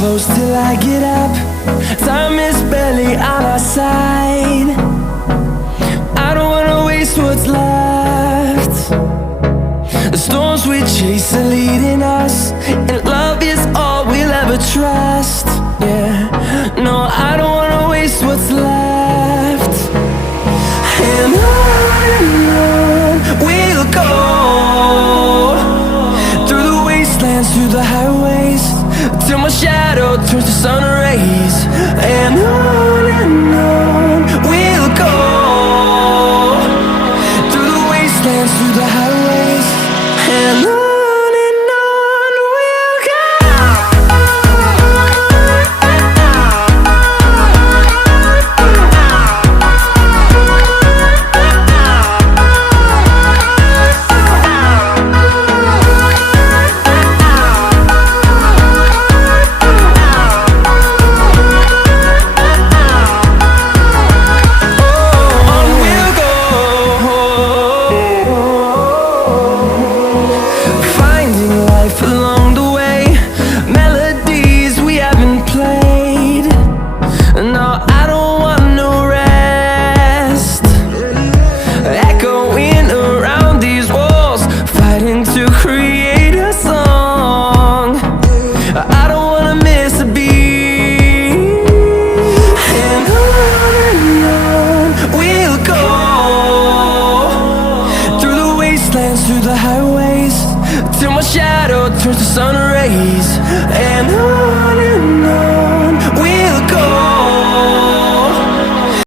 close till I get up. Time is barely on our side. I don't wanna waste what's left. The storms we chase are leading us, and love is all we'll ever trust. Yeah, no, I don't wanna waste what's left. And on we'll go, through the wastelands, through the highways, till my shadow turns to sun rays. And on we'll go, through the wastelands, through the highways, and on we'll go. Along the way, melodies we haven't played. No, I don't want no rest. Echoing around these walls, fighting to create a song. I don't wanna miss a beat. And on we'll go, through the wastelands, through the highways, till my shadow turns to sun rays. And